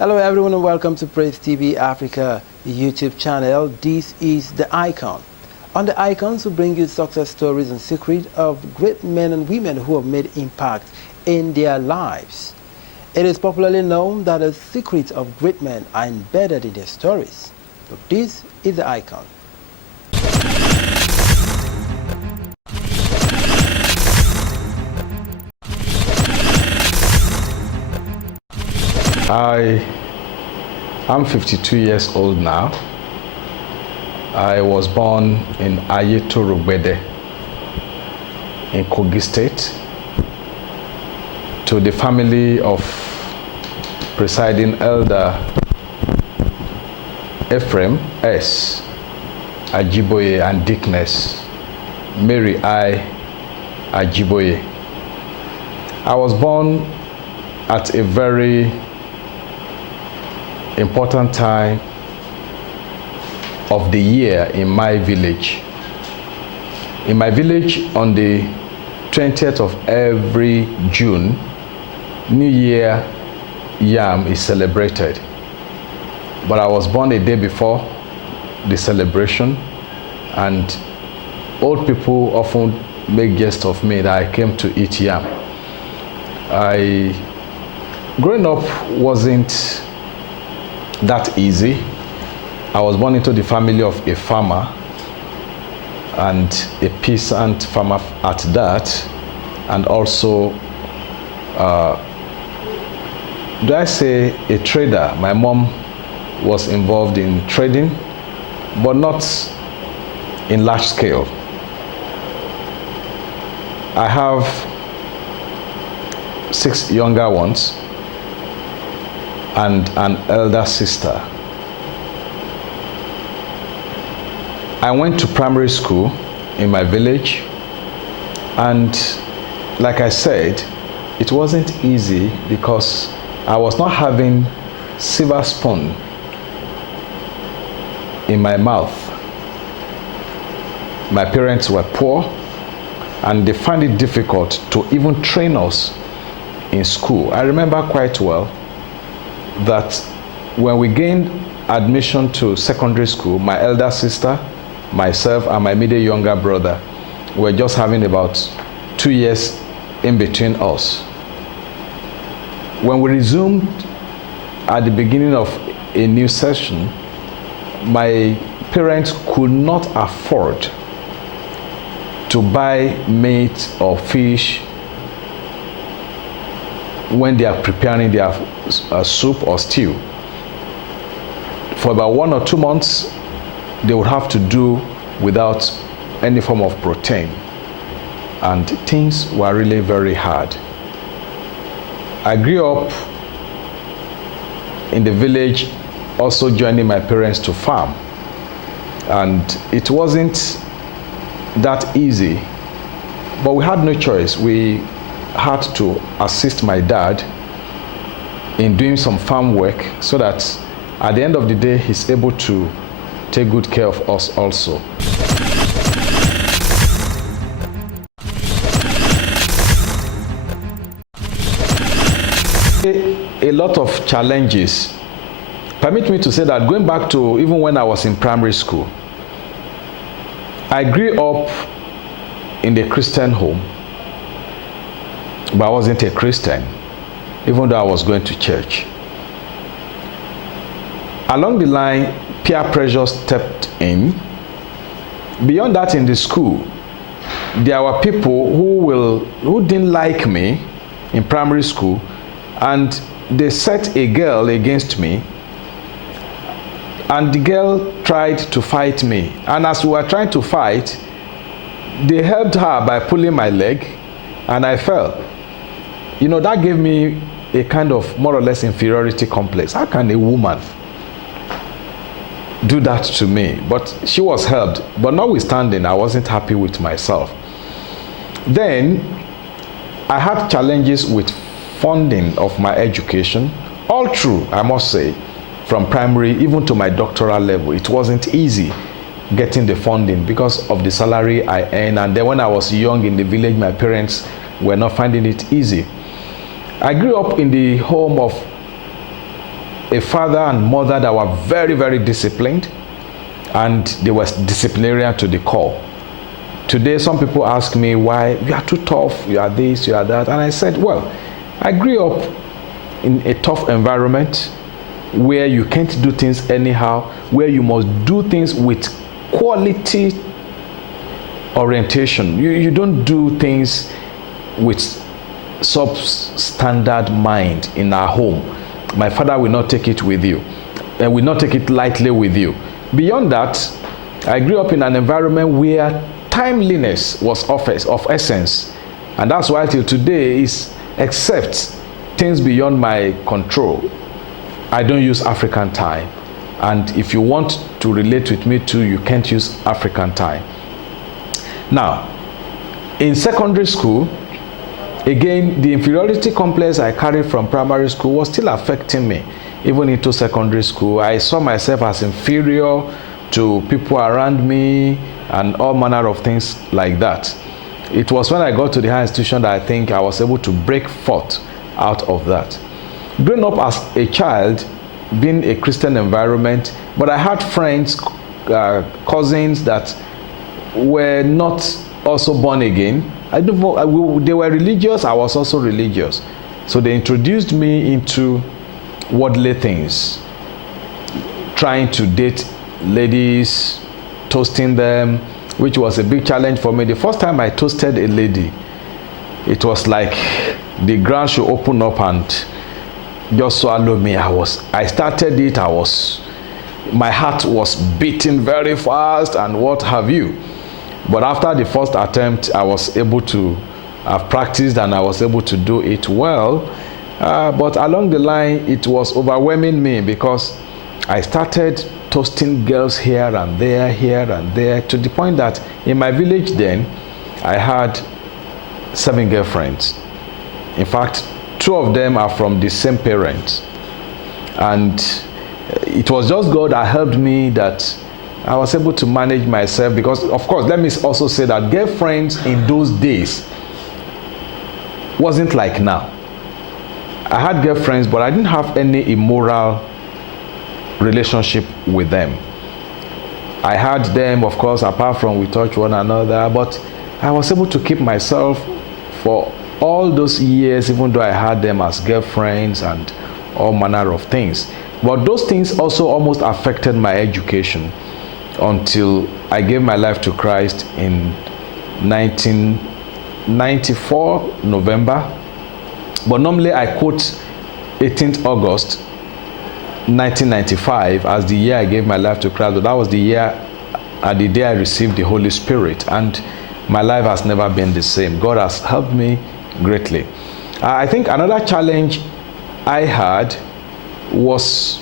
Hello everyone and welcome to Praiz TV Africa YouTube channel. This is The Icon. On The Icons we bring you success stories and secrets of great men and women who have made impact in their lives. It is popularly known that the secrets of great men are embedded in their stories. So this is The Icon. I'm 52 years old now. I was born in Ajiboye in Kogi State to the family of presiding elder Ephraim S. Ajiboye and Dickness Mary I. Ajiboye. I was born at a very important time of the year in my village. In my village, on the 20th of every June, New Year Yam is celebrated. But I was born a day before the celebration, and old people often make jest of me that I came to eat yam. Growing up wasn't that easy. I was born into the family of a farmer, and a peasant farmer at that, and also do I say a trader. My mom was involved in trading, but not in large scale. I have 6 younger ones and an elder sister. I went to primary school in my village, and like I said, it wasn't easy because I was not having silver spoon in my mouth. My parents were poor, and they found it difficult to even train us in school. I remember quite well that when we gained admission to secondary school, my elder sister, myself, and my immediate younger brother were just having about 2 years in between us. When we resumed at the beginning of a new session, my parents could not afford to buy meat or fish when they are preparing their soup or stew. For about 1 or 2 months, they would have to do without any form of protein, and things were really very hard. I grew up in the village, also joining my parents to farm, and it wasn't that easy, but we had no choice. We had to assist my dad in doing some farm work so that at the end of the day he's able to take good care of us also. A lot of challenges. Permit me to say that going back to even when I was in primary school, I grew up in the Christian home, but I wasn't a Christian, even though I was going to church. Along the line, peer pressure stepped in. Beyond that, in the school, there were people who didn't like me in primary school, and they set a girl against me, and the girl tried to fight me. And as we were trying to fight, they helped her by pulling my leg, and I fell. You know, that gave me a kind of more or less inferiority complex. How can a woman do that to me? But she was helped. But notwithstanding, I wasn't happy with myself. Then I had challenges with funding of my education, all through, I must say, from primary even to my doctoral level. It wasn't easy getting the funding because of the salary I earned, and then when I was young in the village, my parents were not finding it easy. I grew up in the home of a father and mother that were very, very disciplined, and they were disciplinarian to the core. Today, some people ask me why you are too tough, you are this, you are that. And I said, well, I grew up in a tough environment where you can't do things anyhow, where you must do things with quality orientation. You don't do things with substandard mind in our home. My father will not take it with you, and will not take it lightly with you. Beyond that, I grew up in an environment where timeliness was of essence, and that's why till today is, except things beyond my control, I don't use African time. And if you want to relate with me too, you can't use African time. Now, in secondary school, again, the inferiority complex I carried from primary school was still affecting me. Even into secondary school, I saw myself as inferior to people around me and all manner of things like that. It was when I got to the higher institution that I think I was able to break forth out of that. Growing up as a child, being a Christian environment, but I had friends, cousins that were not also born again. They were religious, I was also religious. So they introduced me into worldly things, trying to date ladies, toasting them, which was a big challenge for me. The first time I toasted a lady, it was like the ground should open up and just swallow me. I started it, my heart was beating very fast and what have you. But after the first attempt, I was able to have practiced and I was able to do it well. But along the line, it was overwhelming me because I started toasting girls here and there, to the point that in my village then, I had 7 girlfriends. In fact, 2 of them are from the same parents. And it was just God that helped me, that I was able to manage myself, because of course, let me also say that girlfriends in those days wasn't like now. I had girlfriends, but I didn't have any immoral relationship with them. I had them, of course, apart from we touched one another, but I was able to keep myself for all those years, even though I had them as girlfriends and all manner of things. But those things also almost affected my education until I gave my life to Christ in 1994, November. But normally I quote 18th August 1995 as the year I gave my life to Christ. But that was the year and the day I received the Holy Spirit, and my life has never been the same. God has helped me greatly. I think another challenge I had was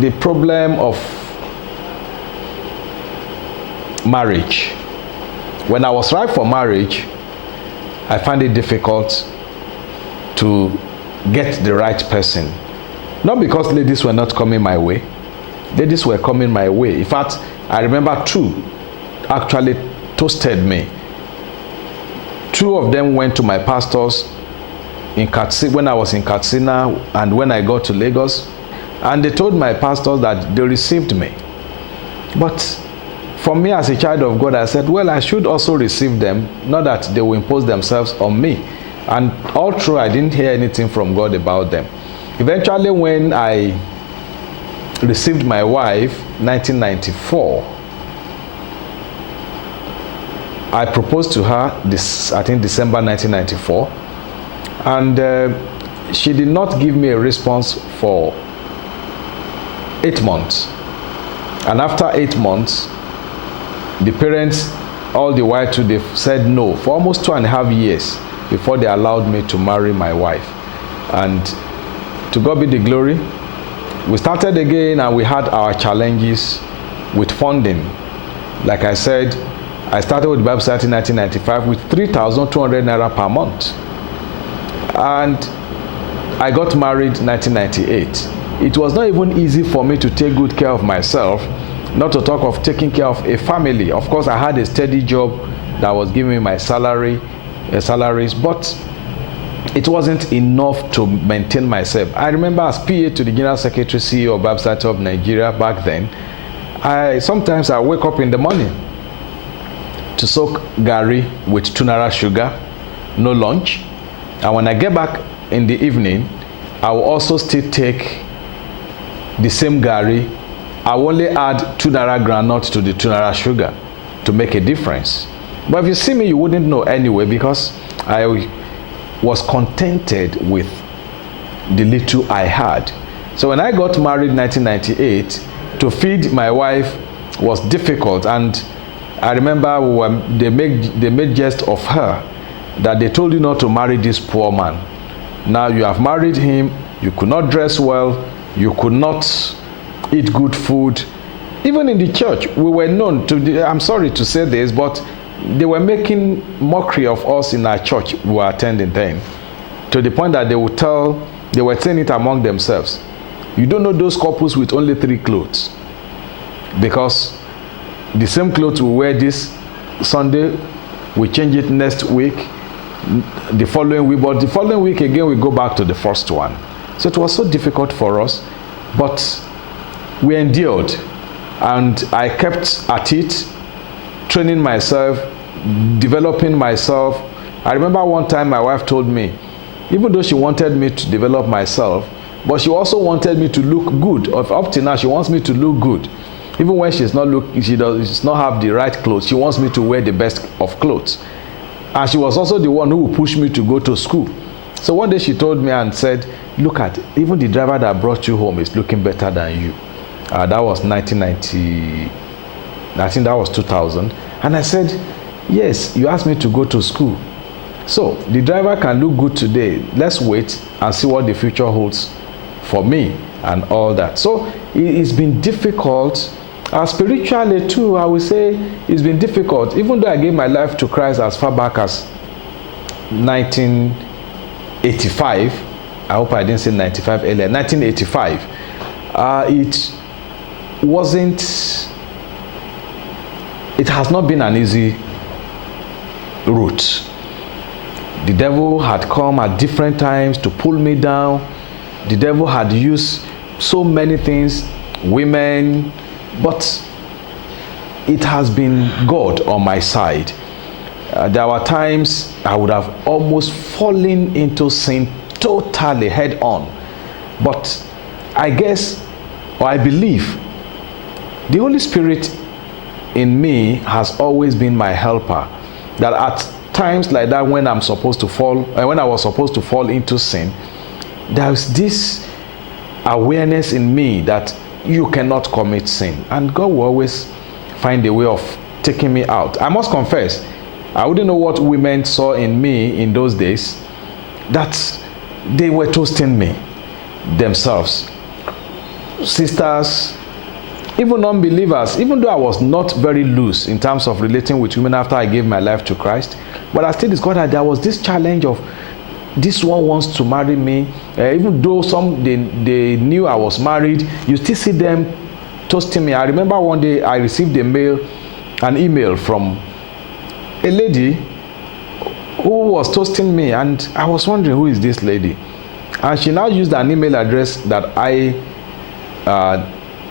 the problem of marriage. When I was ripe for marriage, I found it difficult to get the right person. Not because ladies were not coming my way. Ladies were coming my way. In fact, I remember 2 actually toasted me. 2 of them went to my pastors in Katsina, when I was in Katsina, and when I got to Lagos, and they told my pastors that they received me. But for me as a child of God, I said, well, I should also receive them, not that they will impose themselves on me. And all through, I didn't hear anything from God about them. Eventually, when I received my wife, 1994, I proposed to her, I think December 1994, and she did not give me a response for 8 months. And after 8 months, the parents, all the while too, they said no for almost 2.5 years before they allowed me to marry my wife. And to God be the glory, we started again and we had our challenges with funding. Like I said, I started with Bible Society in 1995 with 3,200 naira per month. And I got married in 1998. It was not even easy for me to take good care of myself, not to talk of taking care of a family. Of course, I had a steady job that was giving me my salaries, but it wasn't enough to maintain myself. I remember as PA to the General Secretary CEO of Bible Society of Nigeria back then, sometimes I wake up in the morning to soak gari with 2 naira sugar, no lunch. And when I get back in the evening, I will also still take the same gari. I will only add 2 naira groundnut to the 2 naira sugar to make a difference. But if you see me, you wouldn't know anyway, because I was contented with the little I had. So when I got married in 1998, to feed my wife was difficult, and I remember they made jest of her that they told you not to marry this poor man. Now you have married him, you could not dress well, you could not eat good food. Even in the church, we were known to, I'm sorry to say this, but they were making mockery of us in our church we were attending then, to the point that they were saying it among themselves. You don't know those couples with only 3 clothes, because the same clothes we wear this Sunday, we change it next week, the following week, but the following week again we go back to the first one. So it was so difficult for us, but we endured, and I kept at it, training myself, developing myself. I remember one time my wife told me, even though she wanted me to develop myself, but she also wanted me to look good. Up till now, she wants me to look good. Even when she does not have the right clothes, she wants me to wear the best of clothes. And she was also the one who would push me to go to school. So one day she told me and said, look at, even the driver that brought you home is looking better than you. That was 1990, I think that was 2000. And I said, yes, you asked me to go to school. So the driver can look good today. Let's wait and see what the future holds for me and all that. So it's been difficult. Spiritually too, I would say it's been difficult. Even though I gave my life to Christ as far back as 1985, I hope I didn't say 95 earlier, 1985, it has not been an easy route. The devil had come at different times to pull me down. The devil had used so many things, women, but it has been God on my side. There were times I would have almost fallen into sin totally head on. But I guess, or I believe, the Holy Spirit in me has always been my helper. That at times like that, when I'm supposed to fall, when I was supposed to fall into sin, there's this awareness in me that you cannot commit sin, and God will always find a way of taking me out. I must confess, I wouldn't know what women saw in me in those days, that they were toasting me themselves. Sisters, even unbelievers, even though I was not very loose in terms of relating with women after I gave my life to Christ, but I still discovered that there was this challenge of, this one wants to marry me. Even though they knew I was married, you still see them toasting me. I remember one day I received an email from a lady who was toasting me, and I was wondering, who is this lady? And she now used an email address that I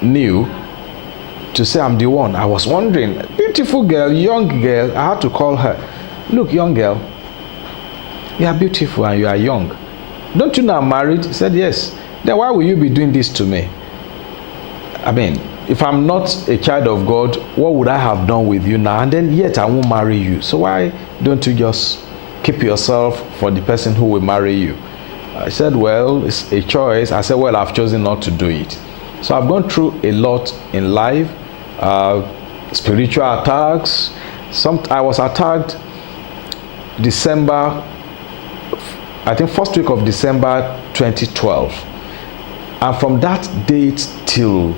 knew to say I'm the one. I was wondering, beautiful girl, young girl. I had to call her. Look, young girl, you are beautiful and you are young. Don't you know I'm married? She said, yes. Then why will you be doing this to me? I mean, if I'm not a child of God, what would I have done with you now? And then yet I won't marry you. So why don't you just keep yourself for the person who will marry you? I said, well, it's a choice. I said, well, I've chosen not to do it. So I've gone through a lot in life, spiritual attacks. I was attacked December, I think first week of December 2012. And from that date till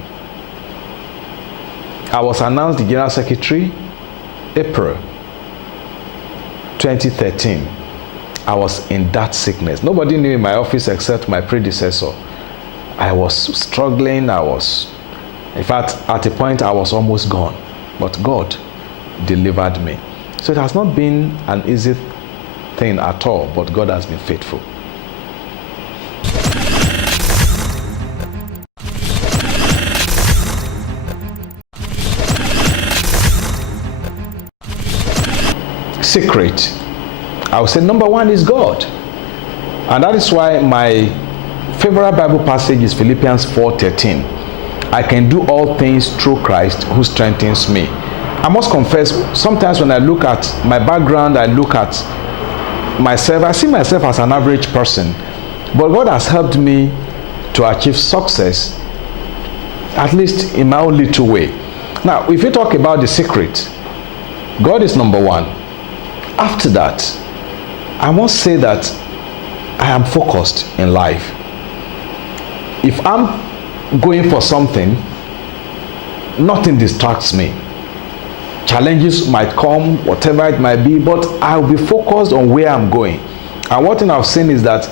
I was announced the General Secretary, April 2013, I was in that sickness. Nobody knew in my office except my predecessor. I was struggling. In fact, at a point I was almost gone, but God delivered me. So it has not been an easy thing at all, but God has been faithful. Secret. I would say number one is God. And that is why my favorite Bible passage is Philippians 4:13. I can do all things through Christ who strengthens me. I must confess, sometimes when I look at my background, I look at myself, I see myself as an average person. But God has helped me to achieve success, at least in my own little way. Now, if you talk about the secret, God is number one. After that, I must say that I am focused in life. If I'm going for something, nothing distracts me. Challenges might come, whatever it might be, but I'll be focused on where I'm going. And one thing I've seen is that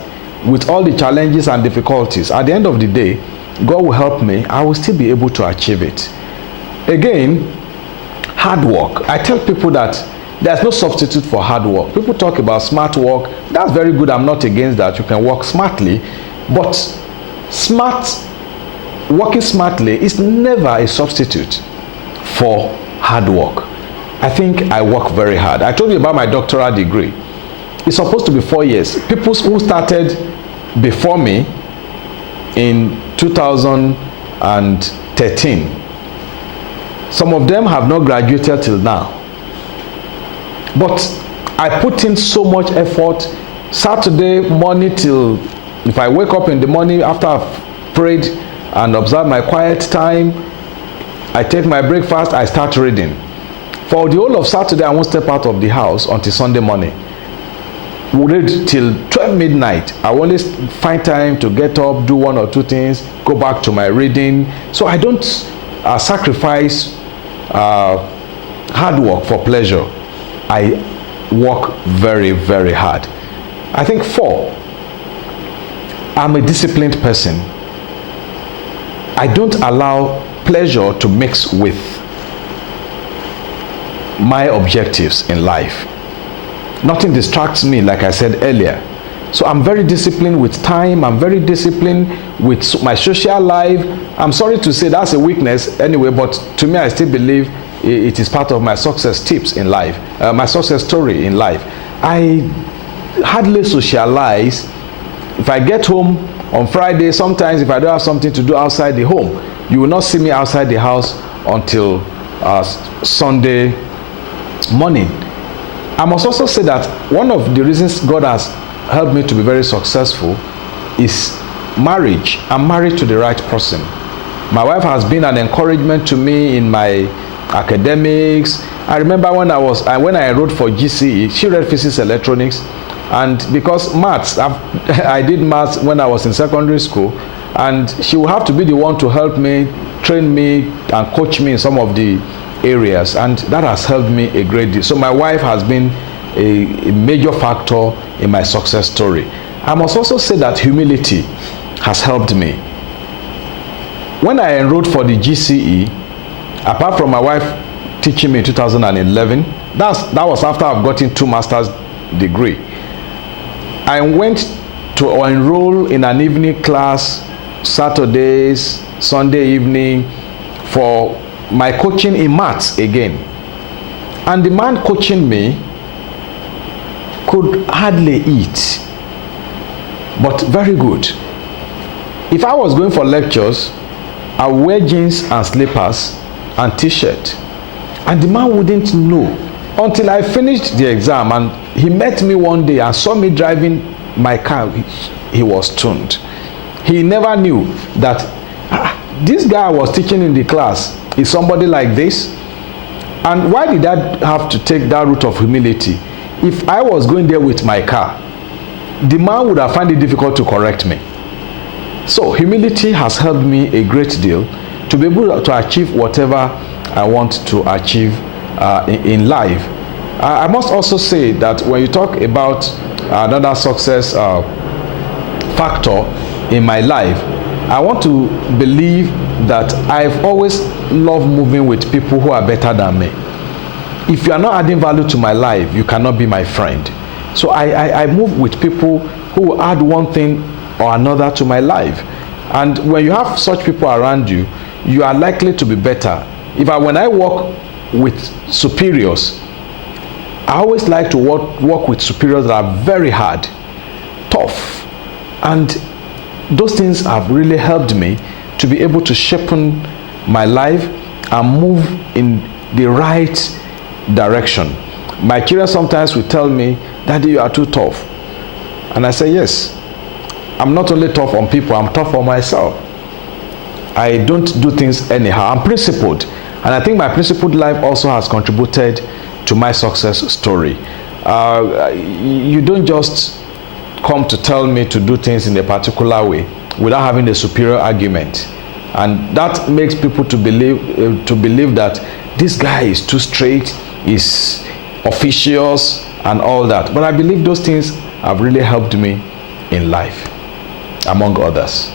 with all the challenges and difficulties, at the end of the day, God will help me. I will still be able to achieve it. Again, hard work. I tell people that there's no substitute for hard work. People talk about smart work. That's very good. I'm not against that. You can work smartly. But working smartly is never a substitute for hard work. I think I work very hard. I told you about my doctoral degree. It's supposed to be 4 years. People who started before me in 2013, some of them have not graduated till now. But I put in so much effort. Saturday morning till, if I wake up in the morning after I've prayed and observed my quiet time, I take my breakfast, I start reading. For the whole of Saturday, I won't step out of the house until Sunday morning. We'll read till 12 midnight. I always find time to get up, do one or two things, go back to my reading. So I don't sacrifice hard work for pleasure. I work very, very hard. I think 4, I'm a disciplined person. I don't allow pleasure to mix with my objectives in life. Nothing distracts me, like I said earlier. So I'm very disciplined with time. I'm very disciplined with my social life. I'm sorry to say that's a weakness anyway, but to me, I still believe it is part of my success tips in life, my success story in life. I hardly socialize. If I get home on Friday, sometimes if I don't have something to do outside the home, you will not see me outside the house until Sunday morning. I must also say that one of the reasons God has helped me to be very successful is marriage. I'm married to the right person. My wife has been an encouragement to me in my academics. I remember when I enrolled for GCE, she read physics electronics, and because maths, I did maths when I was in secondary school, and she will have to be the one to help me, train me, and coach me in some of the areas, and that has helped me a great deal. So my wife has been a major factor in my success story. I must also say that humility has helped me. When I enrolled for the GCE, apart from my wife teaching me in 2011, that was after I've gotten 2 master's degree. I went to enroll in an evening class, Saturdays, Sunday evening, for my coaching in maths again. And the man coaching me could hardly eat, but very good. If I was going for lectures, I would wear jeans and slippers and t-shirt, and the man wouldn't know until I finished the exam. And he met me one day and saw me driving my car. He was stunned. He never knew that this guy I was teaching in the class is somebody like this. And why did I have to take that route of humility? If I was going there with my car, the man would have found it difficult to correct me. So humility has helped me a great deal to be able to achieve whatever I want to achieve in life. I must also say that when you talk about another success factor in my life, I want to believe that I've always loved moving with people who are better than me. If you are not adding value to my life, you cannot be my friend. So I move with people who will add one thing or another to my life. And when you have such people around you, you are likely to be better. When I work with superiors, I always like to work with superiors that are very hard, tough. And those things have really helped me to be able to sharpen my life and move in the right direction. My children sometimes will tell me, "Daddy, you are too tough." And I say, yes, I'm not only tough on people, I'm tough on myself. I don't do things anyhow. I'm principled. And I think my principled life also has contributed to my success story. You don't just come to tell me to do things in a particular way without having a superior argument. And that makes people to believe that this guy is too straight, is officious and all that. But I believe those things have really helped me in life, among others.